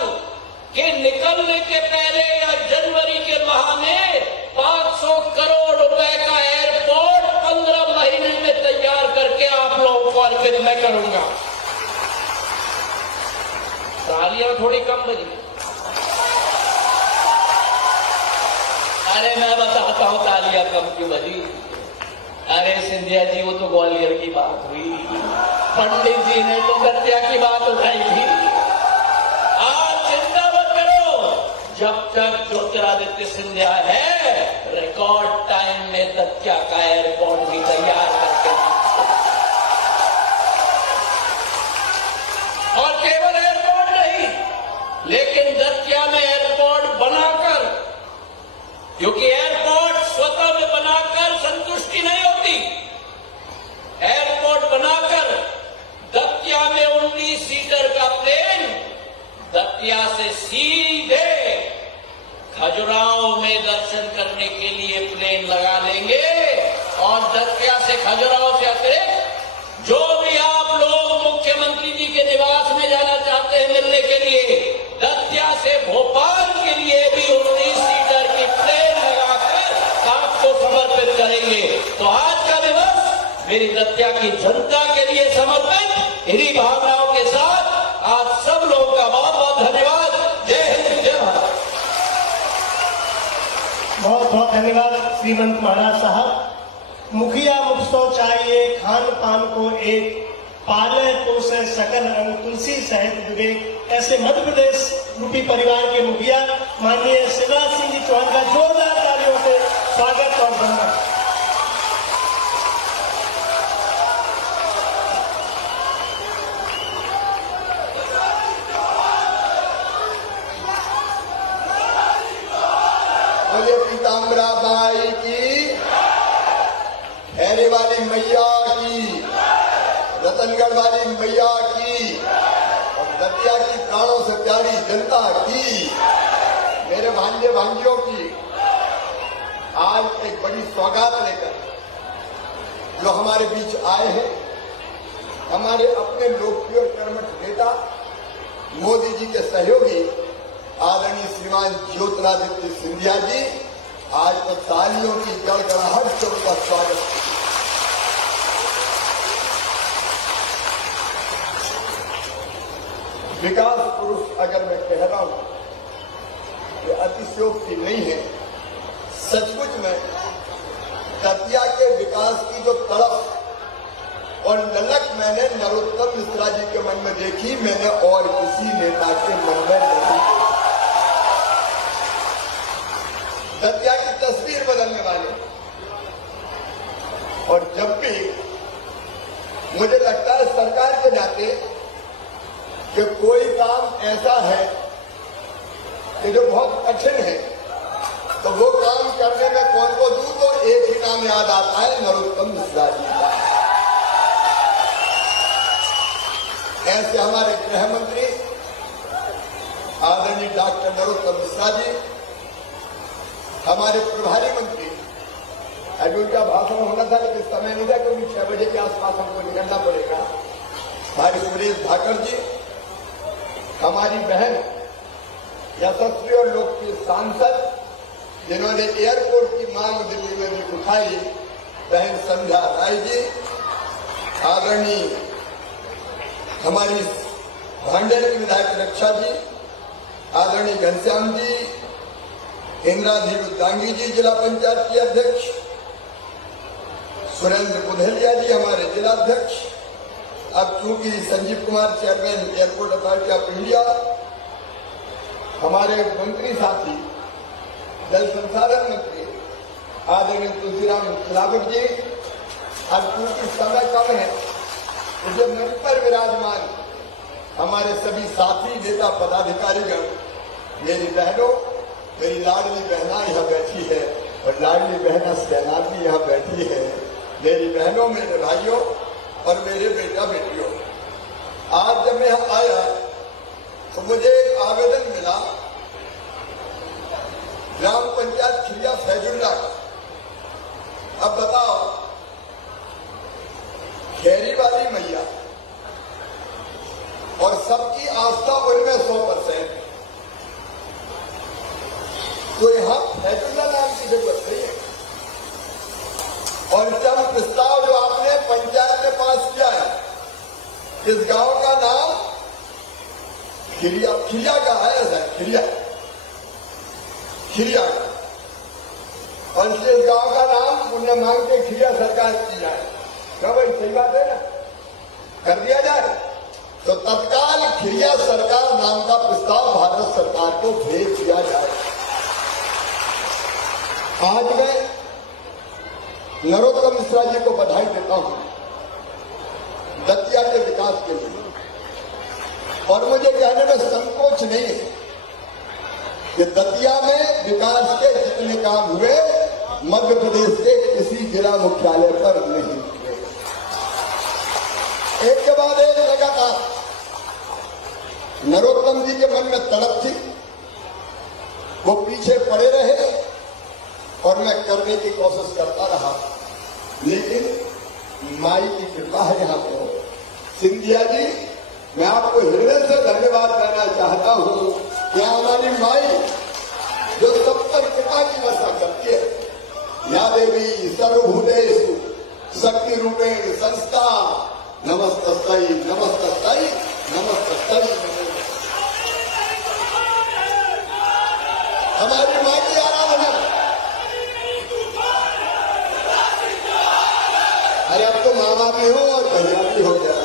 के निकलने के पहले या जनवरी के माह में 500 करोड़ रुपए का एयरपोर्ट 15 महीने में तैयार करके आप लोगों को अर्पित मैं करूंगा। तालियां थोड़ी कम बजी। अरे मैं बताता हूं तालियां कम क्यों बजी। अरे सिंधिया जी, वो तो ग्वालियर की बात हुई, पंडित जी ने तो दतिया की बात उठाई थी। आज चिंता मत करो, जब तक ज्योतिरादित्य सिंधिया है, रिकॉर्ड टाइम में दतिया का एयरपोर्ट भी तैयार करके, और केवल एयरपोर्ट नहीं, लेकिन दतिया में एयरपोर्ट बनाकर, क्योंकि एयरपोर्ट स्वतः में बनाकर संतुष्टि नहीं होती, एयरपोर्ट बनाकर दतिया में 19 सीटर का प्लेन दतिया से सीधे खजुराहो में दर्शन करने के लिए प्लेन लगा लेंगे और दतिया से खजुराहो से अतिरिक्त जो भी आप लोग मुख्यमंत्री जी के निवास में जाना चाहते हैं मिलने के लिए, दतिया से भोपाल के लिए भी 19 सीटर की प्लेन लगाकर आपको समर्पित करेंगे। तो आज का दिवस मेरी दतिया की जनता के लिए समर्पित, इन्हीं भावनाओं के साथ आज सब लोगों का बहुत बहुत धन्यवाद। जय हिंद, जय भारत। बहुत बहुत धन्यवाद श्रीमंत महाराज साहब। मुखिया मुझको चाहिए खान पान को एक, पाले पोसे सकल अंग तुलसी सहित विवेक। ऐसे मध्य प्रदेश रूपी परिवार के मुखिया माननीय शिवराज सिंह जी चौहान का जोरदार तालियों से स्वागत और वंदन। बोले पीताम्बरा बाई की, खैरे वाली मैया की, रतनगढ़ वाली मैया की और दतिया की प्राणों से प्यारी जनता की, मेरे भांजे भांजियों की, आज एक बड़ी सौगात लेकर जो हमारे बीच आए हैं, हमारे अपने लोकप्रिय कर्मठ नेता मोदी जी के सहयोगी आदरणीय श्रीमान ज्योतिरादित्य सिंधिया जी, आज तो तालियों की गड़गड़ाहट से उनका स्वागत। विकास पुरुष अगर मैं कह रहा हूं कि अतिशयोक्ति नहीं है, सचमुच में दतिया के विकास की जो तड़प और ललक मैंने नरोत्तम मिश्रा जी के मन में देखी, मैंने और किसी नेता के मन में नहीं देखी। दतिया की तस्वीर बदलने वाले, और जब भी मुझे लगता है सरकार के नाते कि कोई काम ऐसा है कि जो बहुत कठिन है, तो वो काम करने में कौन को दूं, तो एक ही नाम याद आता है, नरोत्तम मिश्रा जी का। ऐसे हमारे गृह मंत्री आदरणीय डॉक्टर नरोत्तम मिश्रा जी, हमारे प्रभारी मंत्री, अभी उनका भाषण होना था लेकिन समय नहीं था क्योंकि 6 बजे के आसपास हमको निकलना पड़ेगा, भाई सुरेश धाकड़ जी, हमारी बहन यशस्वी और लोकप्रिय सांसद जिन्होंने एयरपोर्ट की मांग दिल्ली में भी उठाई, बहन संध्या राय जी, आदरणीय हमारी भांडेर की विधायक रक्षा जी, आदरणीय घनश्याम जी, इंद्राधीर दांगी जी जिला पंचायत के अध्यक्ष, सुरेंद्र बुधेलिया जी हमारे जिला अध्यक्ष, अब चूंकि Sanjeev Kumar chairman Airport Authority of India, हमारे मंत्री साथी जल संसाधन मंत्री आदरणीय तुलसीराम सिलावट जी, अब चूंकि समय कम है, मुझे मंच पर विराजमान हमारे सभी साथी नेता पदाधिकारीगण, मेरी बहनों, मेरी लाडली बहना यहाँ बैठी है और लाडली बहना सेना भी यहाँ बैठी है, मेरी बहनों, मेरे भाइयों और मेरे बेटा बेटियों, आज जब मैं यहाँ आया तो मुझे एक आवेदन मिला ग्राम पंचायत खिरिया फैजुल्ला का। अब बताओ, खैरी वाली मैया और सबकी आस्था उनमें 100%, तो यहां फैजुल्ला नाम की जरूरत नहीं है। और जब प्रस्ताव जो आपने पंचायत में पास किया है, इस गांव का नाम खिरिया, खिरिया का है, ऐसा खिरिया, खिरिया का, और इस गांव का नाम उन्हें मांगते खिरिया सरकार की जाए। क्या भाई सही बात है ना, कर दिया जाए तो तत्काल खिरिया सरकार नाम का प्रस्ताव भारत सरकार को भेज दिया जाए। आज मैं नरोत्तम मिश्रा जी को बधाई देता हूं दतिया के विकास के लिए, और मुझे कहने में संकोच नहीं है कि दतिया में विकास के जितने काम हुए मध्य प्रदेश के किसी जिला मुख्यालय पर नहीं हुए। एक के बाद एक लगातार नरोत्तम जी के मन में तड़प थी, वो पीछे पड़े रहे और मैं करने की कोशिश करता रहा, लेकिन माई की कृपा है यहाँ पे। सिंधिया जी, मैं आपको हृदय से धन्यवाद देना चाहता हूँ कि हमारी माई जो सब पर कृपा की वर्षा करती है। या देवी सर्वभूतेषु शक्ति रूपेण संस्था नमस्तस्यै नमस्तस्यै नमस्तस्यै। हमारी माँ की आराधना। अरे अब तो मामा भी हो और भैया भी हो गया।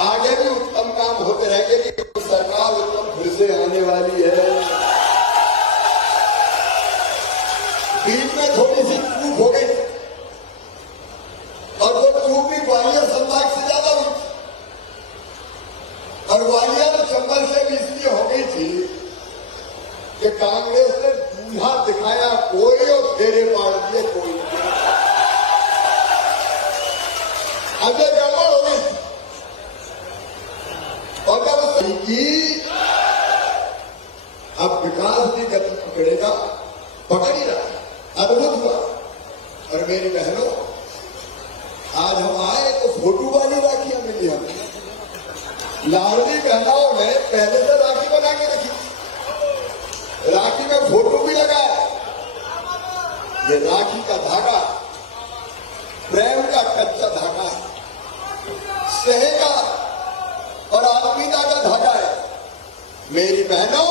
आगे भी उत्तम काम होते रहेंगे कि सरकार उत्तम फिर से आने वाली है। बीच में थोड़ी सी चूक हो गई और वो चूक भी ग्वालियर संभाग से ज्यादा हुई और ग्वालियर चंबल से भी इसलिए हो गई थी कि कांग्रेस ने दूल्हा दिखाया कोई और फेरे पाड़ दिए कोई। अब ये गड़बड़ हो गई और जब सही की अब विकास की गति पकड़ेगा, पकड़ ही रहा। अद्भुत हुआ। और मेरी बहनों, आज हम आए तो फोटो वाली राखियां मिली हमें। लाडली बहनों ने पहले से राखी बना के रखी, राखी में फोटो भी लगाया। ये राखी का धागा प्रेम का कच्चा धागा, स्नेह का और आत्मीयता का धागा है। मेरी बहनों,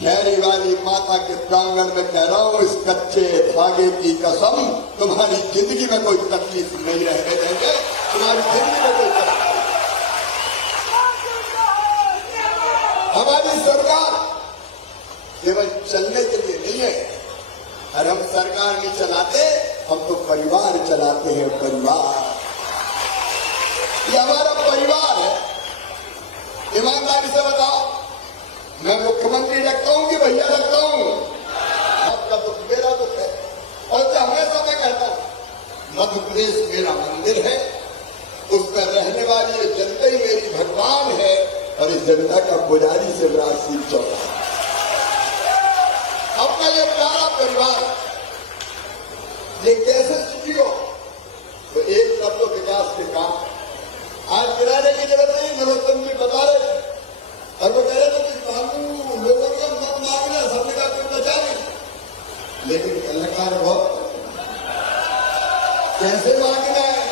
खैरी वाली माता के प्रांगण में कह रहा हूं, इस कच्चे धागे की कसम, तुम्हारी जिंदगी में कोई तकलीफ नहीं रहने देंगे। तुम्हारी जिंदगी में कोई तकलीफ। हमारी सरकार केवल चलने के लिए नहीं है, और हम सरकार नहीं चलाते, हम तो परिवार चलाते हैं। परिवार, ये हमारा परिवार है। ईमानदारी से बताओ, मैं मुख्यमंत्री लगता हूं कि भैया लगता हूं? आपका दुख मेरा दुख है। और जो हमेशा मैं कहता हूं, मध्य प्रदेश मेरा मंदिर है, उस पर रहने वाली ये जनता ही मेरी भगवान है, और इस जनता का पुजारी शिवराज सिंह चौहान। अपना ये प्यारा परिवार ये कैसे सुखी हो? तो एक तरफ तो विकास के काम आज गिराने की जरूरत नहीं, नरोत्तम जी बता रहे थे, और वो कह रहे थे कि कानून लोगों के मत मांगना, सबने का कोई बचा नहीं। लेकिन कलाकार बहुत कैसे मांगना है,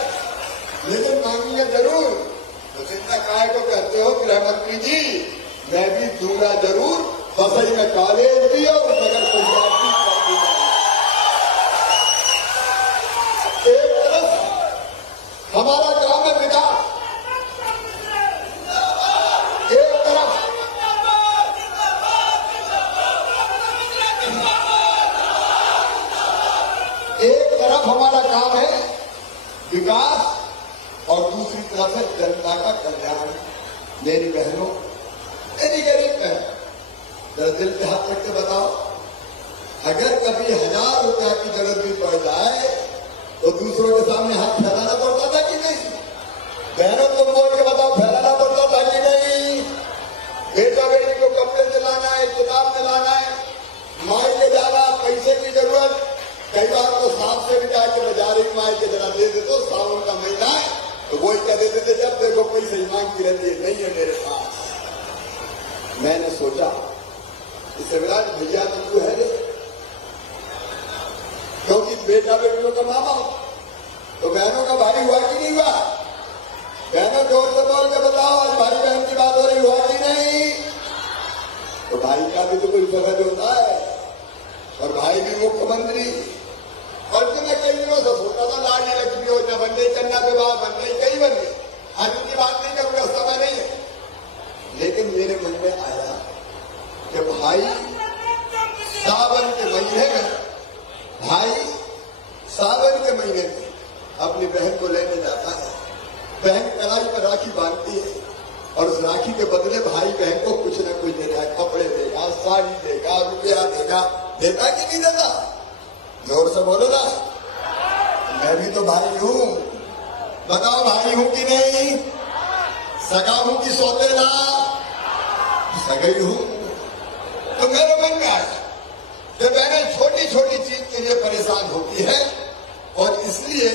लेकिन मांगेंगे जरूर। तो चिंता काय को कहते हो गृह मंत्री जी, मैं भी दूंगा जरूर, बसई में कॉलेज भी और नगर पंचायत भी कर दूंगा। एक तरफ हमारा काम है विकास, एक तरफ हमारा काम है विकास और दूसरी तरफ है जनता का कल्याण। मेरी बहनों, मेरी गरीब बहन, जरा दिल पे हाथ रख के बताओ, अगर कभी 1000 रुपया की जरूरत भी पड़ जाए तो दूसरों के सामने हाथ फैलाना पड़ता था कि नहीं? बहनों, तुम बोल के बताओ, फैलाना पड़ता था कि नहीं? बेटा बेटी को कपड़े दिलाना है, किताब दिलाना है, माई के जाना, पैसे की जरूरत, कई बार तो सांप से भी जाके बाजारी माई के जरा दे दे, तो सावन का महीना है, तो वो क्या दे देते, जब देखो पैसे ही मांगती रहती है, नहीं है मेरे पास। मैंने सोचा शिवराज भैया तो तू है रे, क्योंकि बेटा बेटियों का मामा हो, तो बहनों का भाई हुआ कि नहीं हुआ? बहनों जोर से बोल के बताओ, आज भाई बहन की बात हो रही, हुआ कि नहीं? तो भाई का भी तो कोई फर्ज होता है, और भाई भी मुख्यमंत्री। और तो मैं कई दिनों से सोचता था लाडली लक्ष्मी योजना बन गई, कन्या विवाह बन गई, कई बन गई, आज उनकी बात नहीं करूंगा, समय नहीं है। लेकिन मेरे मन में आया कि भाई सावन के महीने में अपनी बहन को लेने जाता है, बहन कलाई पर राखी बांधती है और उस राखी के बदले भाई बहन को कुछ न कुछ देगा, कपड़े देगा, साड़ी देगा, रुपया देगा। देता कि नहीं देता? जोर से बोलो ना। मैं भी तो भाई हूं, बताओ भाई हूं कि नहीं? सगा हूं कि सौतेला? सगई हूं। तो मेरे मन में आया कि बहनें छोटी छोटी चीज के लिए परेशान होती है और इसलिए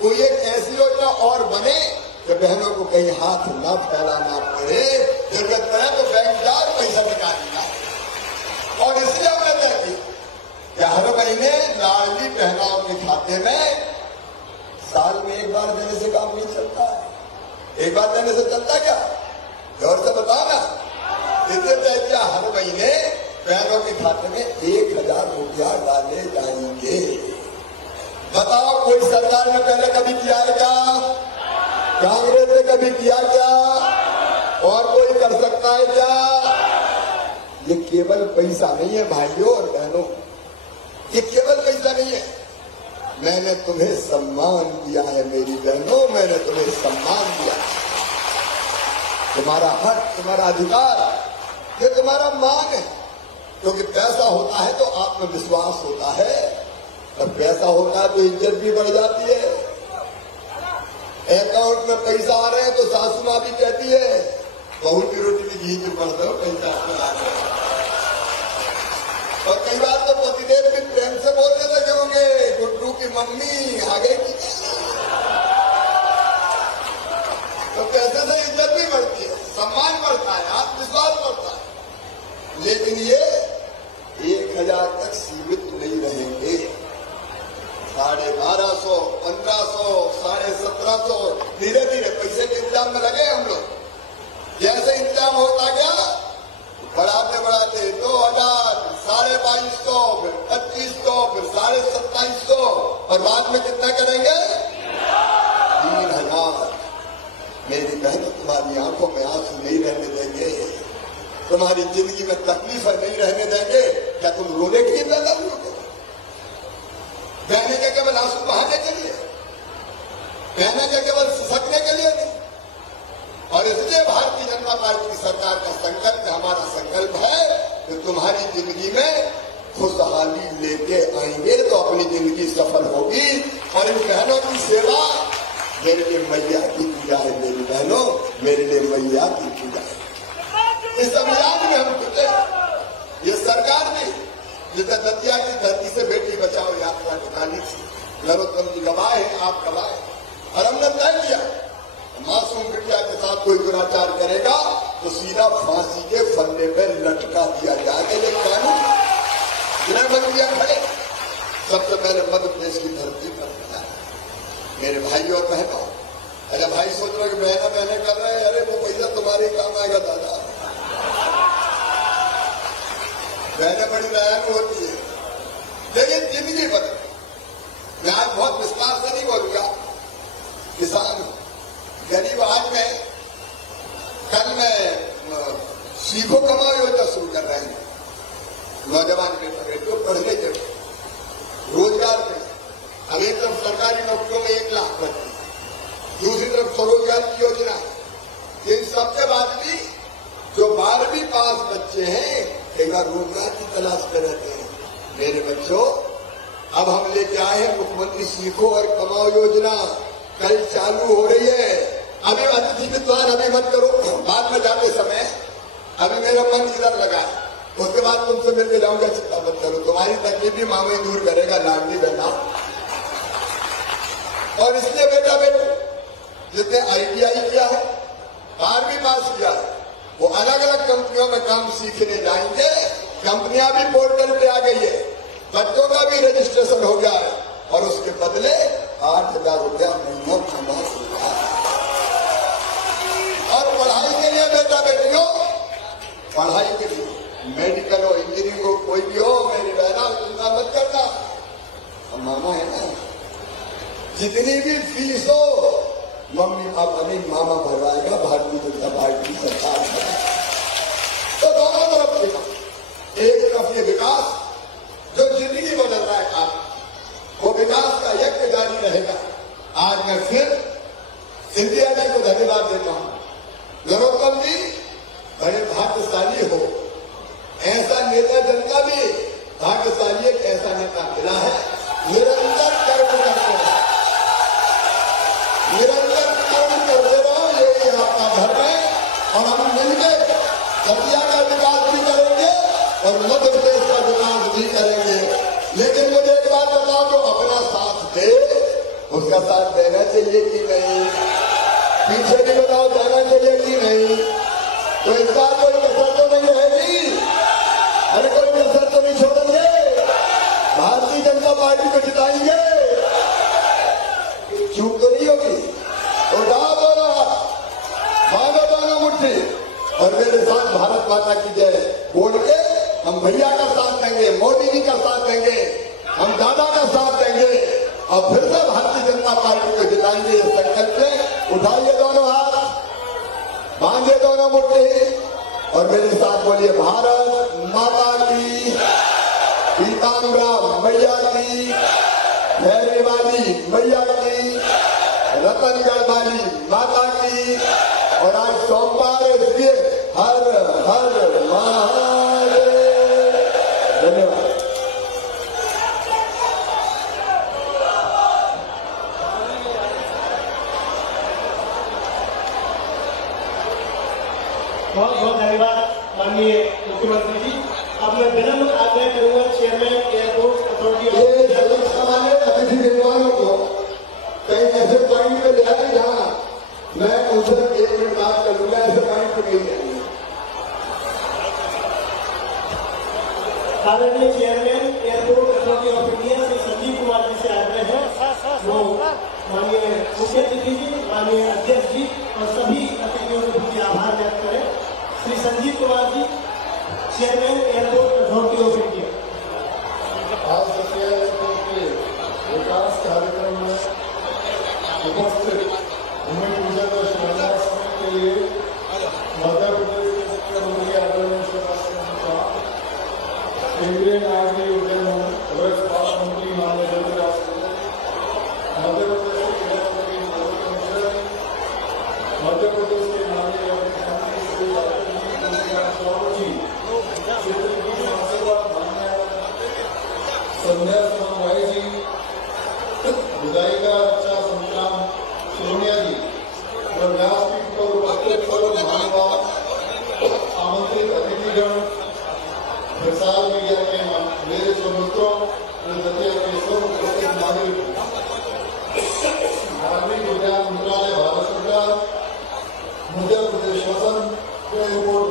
कोई एक ऐसी योजना और बने कि बहनों को कहीं हाथ ना फैलाना पड़े, जरूरत पड़े तो बैंक जाओ पैसा निकालेगा। और इसलिए हमने तय की कि हर महीने लाडली बहनाओं के खाते में साल में एक बार देने से काम नहीं चलता है। एक बार देने से चलता क्या? जोर से बताओ ना। इससे तय किया हर महीने बहनों के खाते में 1000 रुपया डाले जाएंगे। बताओ कोई सरकार ने पहले कभी किया है क्या? कांग्रेस ने कभी किया क्या? और कोई कर सकता है क्या? ये केवल पैसा नहीं है भाइयों और बहनों, ये केवल पैसा नहीं है। मैंने तुम्हें सम्मान दिया है मेरी बहनों, मैंने तुम्हें सम्मान दिया। तुम्हारा हक, तुम्हारा अधिकार, ये तुम्हारा मान है। क्योंकि पैसा होता है तो आत्मविश्वास होता है, और पैसा होता है तो इज्जत भी बढ़ जाती है। अकाउंट में पैसा आ रहे हैं तो सासू माँ भी कहती है बहू की रोटी भी घी में पड़ दो, पैसा आ रहा है। और कई बार तो पतिदेव भी प्रेम से बोलने लगे होंगे, गुड्डू की मम्मी आ गई थी। तो पैसे से इज्जत भी बढ़ती है, सम्मान बढ़ता है, आत्मविश्वास बढ़ता है। लेकिन ये 1000 तक सीमित नहीं रहेंगे। 1250, 1500, 1750 धीरे धीरे पैसे के इंतजाम में लगे हम लोग। जैसे इंतजाम होता गया बढ़ाते बढ़ाते 2000, 2250, फिर 2500, फिर 2750 और बाद में कितना करेंगे? 3000। मेरी बहन तुम्हारी आंखों में आंसू नहीं रहने देंगे, तुम्हारी जिंदगी में तकलीफ नहीं रहने देंगे। क्या तुम रोने के लिए पैदा हुए हो? बहने के केवल आंसू बहाने के लिए, बहने के केवल सकने के लिए नहीं। और इसलिए भारतीय जनता पार्टी की सरकार का संकल्प, हमारा संकल्प है कि तुम्हारी जिंदगी में खुशहाली लेके आएंगे तो अपनी जिंदगी सफल होगी। और इन बहनों की सेवा मेरे लिए मैया की पूजा है। मेरी बहनों, मेरे लिए मैया की पूजा है। इस अभियान में हम जुटे। ये सरकार ने जिसे दतिया की धरती से बेटी बचाओ यात्रा निकाली थी, नरोत्तम जी गवाए, आप गवाए, और हमने तय किया मासूम बिटिया के साथ कोई दुराचार करेगा तो सीधा फांसी के फंदे पर लटका दिया जाएगा। ये कानून गृहमंत्री खड़े सबसे पहले मध्य प्रदेश की धरती पर बनाया। मेरे भाई और बहनों, अरे भाई सोच रहे कि बहना बहने कर रहे हैं, अरे वो पैसा तुम्हारे काम आएगा दादा। बहनें बड़ी दयालु होती है, लेकिन जिंदगी बदल। मैं आज बहुत विस्तार से नहीं बोलूंगा। किसान गरीब आज में कल मैं सीखो कमाओ योजना शुरू कर रहे हैं। नौजवान बेटे पढ़ने के रोजगार में अब एक तरफ सरकारी नौकरियों में 1 लाख भर्ती, दूसरी तरफ स्वरोजगार की योजना। इन सबके बाद भी जो 12वीं पास बच्चे हैं कई बार रोजगार की तलाश कर रहते हैं। मेरे बच्चों, अब हम लेके आए हैं मुख्यमंत्री सीखो और कमाओ योजना, कल चालू हो रही है। अभी अतिथि विद्वान अभी मत करो, बाद में जाते समय अभी मेरा मन इधर लगा है, उसके बाद तुमसे मिलकर जाऊंगा, चिंता मत करो। तुम्हारी तकलीफ भी मामू दूर करेगा लाडली बहना। और इसलिए बेटा बेटे जिसने ITI किया है, 12वीं पास किया है, वो अलग अलग कंपनियों में काम सीखने जाएंगे। कंपनियां भी पोर्टल पे आ गई है, बच्चों का भी रजिस्ट्रेशन हो गया है और उसके बदले 8000 रुपया महीना कमा सकता है। और पढ़ाई के लिए बेटा बेटियों, पढ़ाई के लिए मेडिकल हो, इंजीनियरिंग हो, कोई भी हो, मेरी बहना चिंता मत करना, हम मामा है ना। जितनी भी फीस हो मम्मी पापा नहीं, मामा भरवाएगा, भारतीय जनता पार्टी सरकार है। तो दोनों तरफ देखा, एक तरफ ये विकास जो जिंदगी बदल रहा है, आप वो विकास का यज्ञ जारी रहेगा। आज मैं फिर सिंधिया जी को धन्यवाद देता हूं। नरोत्तम जी बड़े भाग्यशाली हो, ऐसा नेता जनता भी भाग्यशाली एक ऐसा नेता मिला है। निरंतर कर्म करते रहो, निरंतर कर्म करते रहो, यही आपका धर्म है। और हम मिलकर दतिया का विकास भी करेंगे और मध्य प्रदेश का विकास भी करेंगे। लेकिन मुझे एक बात बताओ, जो अपना साथ दे उसका साथ देना चाहिए कि नहीं? पीछे भी बताओ, जाना चाहिए कि नहीं? तो इस बार कोई कसर तो नहीं रहेगी? अरे कोई कसर तो नहीं छोड़ेंगे? भारतीय जनता पार्टी को जिताएंगे? चूक तो नहीं होगी? उठाओ दोनों हाथ, मांगो दोनों मुट्ठी और मेरे साथ भारत माता की जय बोल के हम भैया का साथ देंगे, मोदी जी का साथ देंगे, हम दादा का साथ देंगे और फिर से भारतीय जनता पार्टी को जिताएंगे। इस संकल्प से उठाइए दोनों हाथ, बांधे दोनों मुट्ठी और मेरे साथ बोलिए, भारत माता की, पीताम्बरा मैया की, खैरी वाली मैया की, रतनगढ़ वाली माता की। और आज सोमवार है, इसलिए हर हर महादेव। धन्यवाद। बहुत बहुत धन्यवाद माननीय मुख्यमंत्री जी। अब मैं विनम्र आग्रह करूंगा चेयरमैन एयरपोर्ट अथॉरिटी ये जरूर सामान्य अतिथि विद्वानों को कहीं ऐसे पॉइंट पे ले आए जहां मैं उनसे 1 मिनट बात करूंगा, ऐसे पॉइंट पे नहीं जाएंगे। आदरणीय chairman Airport Authority of India Shri Sanjeev Kumar ji से आग्रह है, वो माननीय मुख्य अतिथि जी, माननीय अध्यक्ष जी और सभी अतिथियों के प्रति आभार व्यक्त करें। Shri Sanjeev Kumar ji, chairman Airport Authority of India. आज दतिया एयरपोर्ट के विकास कार्यक्रम में उपस्थित भूमि पूजन और शिलान्यास के लिए मध्य प्रदेश के मुख्यमंत्री आदरणीय शिवराज सिंह चौहान, केंद्रीय नागरिक उड्डयन मंत्री माननीय गिरिराज सिंह, मध्य प्रदेश के गृह मंत्री नरोत्तम मिश्रा, मध्य प्रदेश के माननीय मुख्यमंत्री श्री डॉक्टर जी, क्षेत्र की महासभा मान्य संध्या भाई जी, विधायिका रक्षा संग्राम सोनिया जी और व्यासपीठ पर उपस्थित मान्यवर आमंत्रित अतिथिगण, प्रसार मीडिया के मेरे सुमित्रों, दतिया के सब उपस्थित नागरिक, नागरिक उड्डयन मंत्रालय भारत सरकार, मध्य प्रदेश शासन के रिपोर्ट